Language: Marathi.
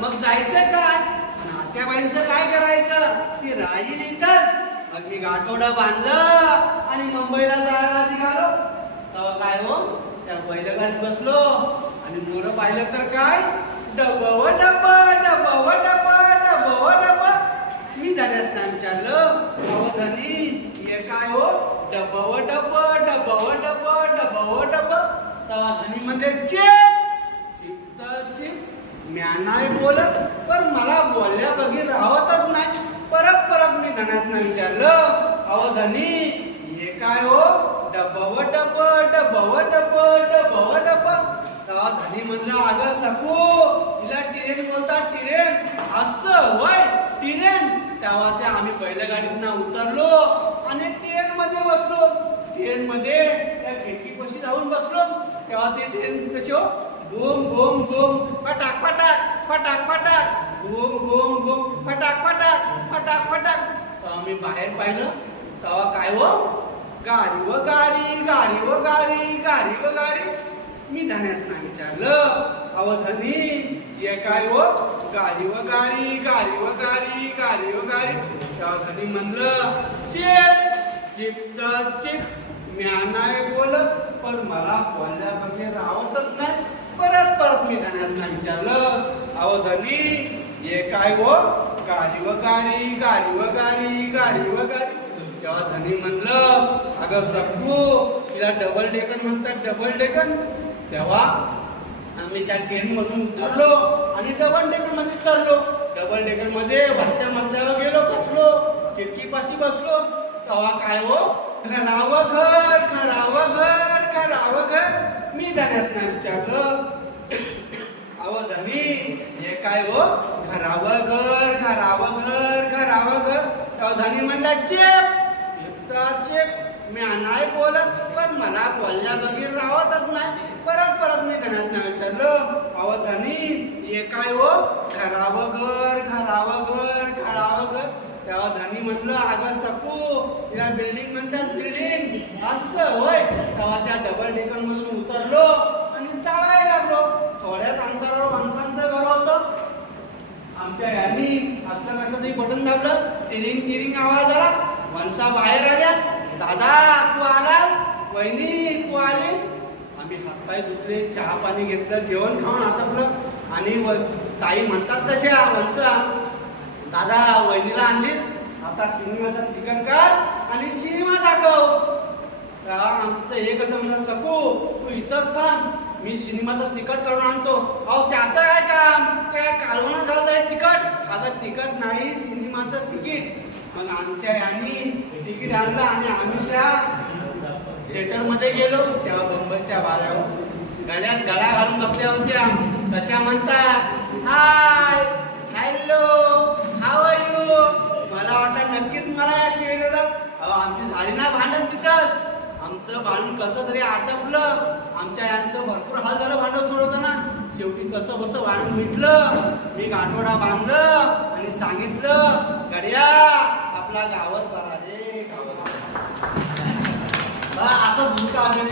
मग जायचं काय? नात्याबाईंचं काय करायचं? ती राहील इथंच मग मी गाठोडं बांधलं आणि मुंबईला जायला निघालो. तेव्हा काय हो? त्या बैलगाडीत बसलो. आणि मोर पाहिलं तर काय? डब डब डब डब डब डब मी धन्यासना विचारलं अहो धनी हे काय हो? डब डब डब डब डब डब तेव्हा धनी म्हणजे चिप म्या नाही बोलत पण मला बोलल्या बघी राहतच नाही. परत परत मी धनासनं विचारलं अहो धनी हे काय हो? डबव व डब डब व डब डब डब तेव्हा धनी म्हणला अगं सकू तिला टिरेन बोलतात टिरेन. असं होय टिरेन. तेव्हा ते आम्ही बैलगाडीतनं उतरलो आणि ट्रेन मध्ये बसलो. ट्रेन मध्ये त्या खिडकीपाशी जाऊन बसलो. तेव्हा ते ट्रेन कशी हो? बोम बोम बोम. पटाक पटाक फटाक फटाक. बुम बुम बुम फटाक पटाक फटाक पटाक तेव्हा मी बाहेर पाहिलं. तेव्हा काय हो? गाडी व गाडी गाडी व गाडी गाडी व गाडी. मी धन्यासना विचारलं. अव धनी ये काय हो? गाडी व गाडी गाडी व गाडी गाडी व गाडी. तेव्हा धनी म्हणलं चिप चिप तर चिप. म्या नाही बोलत पण मला बोलल्या बघे राहतच नाही. परत परत मी धन्यासना विचारलं. अहो धनी ये काय हो गाडी व गाडी गाडी व गाडी गाडी व गाडी तेव्हा धनी म्हणलं अगं सप्पू तिला डबल डेकन म्हणतात डबल डेकन तेव्हा आम्ही त्या ट्रेन मधून उतरलो आणि डबल डेकनमध्ये चढलो. डबल डेकनमध्ये वरच्या मजल्यावर गेलो बसलो. खिडकीपाशी बसलो. तेव्हा काय हो खरावं घर खरावं घर खरावं घर. मी जाण्यास नाही विचारलं. अहो धनी हे काय हो? घराव घर घराव घर घराव घर. तेव्हा धनी म्हणला चेप चेपता चेप. मी नाही बोलत पण मला बोलल्या बगीर राहतच नाही. परत परत मी धनास नाही विचारलं अहो धनी हे काय हो? घराव घर घराव घर घराव घर. तेव्हा धनी म्हटलं अगं सपू या बिल्डिंग म्हणतात बिल्डिंग असं होय. तेव्हा त्या डबल डेकर मधून उतरलो. विचारायला लागलो. थोड्याच अंतरावर माणसांचं घर होतं. आमच्या यांनी असलं म्हटलं तरी बटन दाबलं. तिरिंग तिरिंग आवाज आला. माणसा बाहेर आल्या. दादा तू आलास? वहिनी तू आलीस? आम्ही हातपाय धुतले चहा पाणी घेतलं जेवण खाऊन आटपलं. आणि व ताई म्हणतात तशा वंसा दादा वहिनीला आणलीस? आता सिनेमाचा तिकट काढ आणि सिनेमा दाखव. तेव्हा आमचं हे कसं म्हणतात सकू तू इथंच थांब. मी सिनेमाचं तिकीट काढून आणतो. अहो त्याचं काय काम? त्या कालवणच घालत आहे तिकट अगं तिकीट नाही सिनेमाचं तिकीट. मग आमच्या यांनी तिकीट आणलं आणि आम्ही त्या थिएटरमध्ये गेलो. त्या बंबईच्या बाऱ्यावर गळ्यात गळा घालून बसल्या होत्या. तशा म्हणतात? Hi hello how are you? मला वाटतं नक्कीच मला या शिवाय देतात अहो आमची झाली ना भांडण तिथंच. आमचं भांडण कसं तरी आटपलं. आमच्या यांचं भरपूर हाल झालं भांडव सोडवताना. शेवटी कसं बसं भांडण मिटलं. मी गाठोडा बांधलं आणि सांगितलं गड्या आपला गावात बरा रे गावात असं भूमिका आम्ही